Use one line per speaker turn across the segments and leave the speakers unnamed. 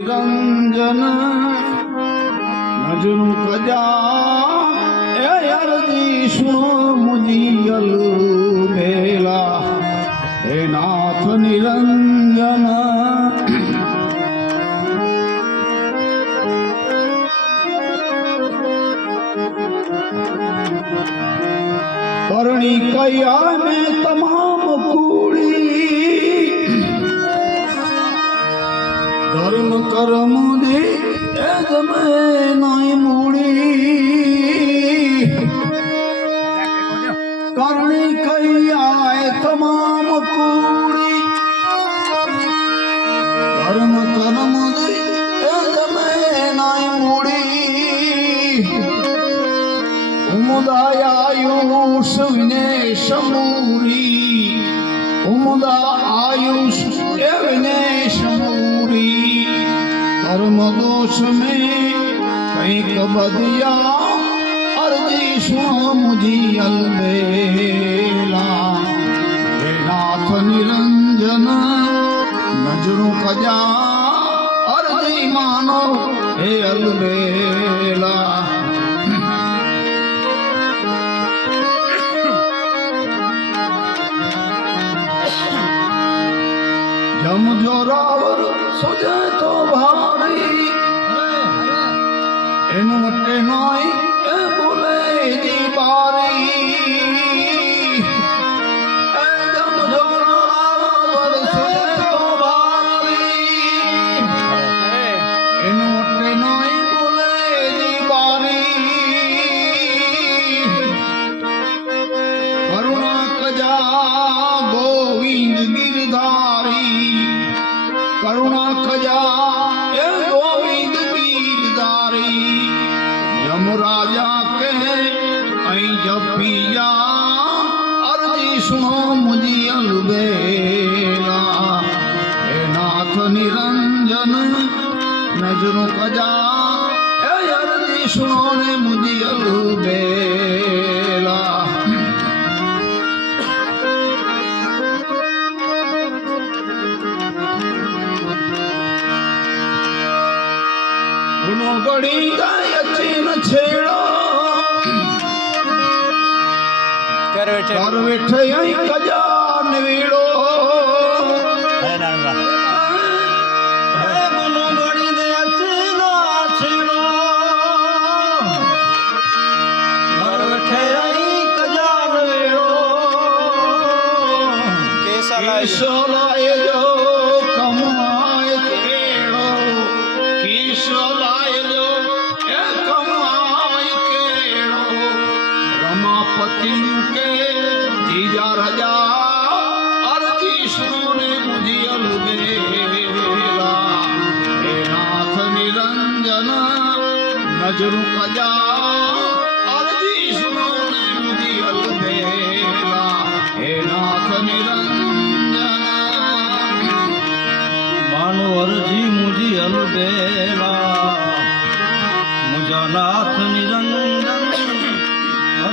રંજન નજરું કજા એ અરજી સુનો મુજીયલ બેલા હે નાથ નિરંજન. પરણી કયા મેં ધર્મ કરમ દે ગમે નાય મૂડી. કરણી કૈયા એ તમામ કુડી. ધર્મ કરમ દે એ ગમે મૂડી. ઉમદા આયુષ એ વિનેશ દોષ में કંઈક બદિયા અરજી સુનો મુજી અલબેલા હે નાથ નિરંજન નજરું કજા અરજી માનો હે અલબેલા જમ રાવર સુજે તો ભારી નોય બોલે જી બારી. કરુણા કજા યમરાજા કહે અહીં જપિયા અરજી સુનો મુજી અલબેલા હે નાથ નિરંજન નજરો કજા હે અરજી સુનો ને મુજી અલબેલા ગુનો ગળી જાય ચીન છેડો.
કર બેઠે
કર વેઠે અહીં કજા રમાપતિ કે જીજા રજા અરજી સુને મુજિયલ બેલા હે નાથ નિરંજન, નજરુ કજા, અરજી સુને મુજિયલ બેલા હે નાથ નિરંજન,
માનો અરજી મુજા નાથ નિરંજન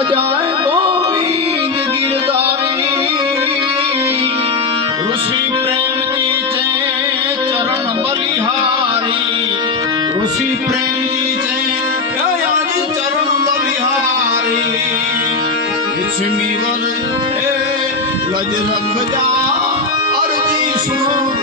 કજાય ગોવિંદ ગિરધારી. ઋષિ પ્રેમજી છે ચરણ બલિહારી. ઋષિ પ્રેમજી છે કયાજ ચરણ બલિહારી. લક્ષ્મી વર એ લજ રખ જા અરજી સુનો.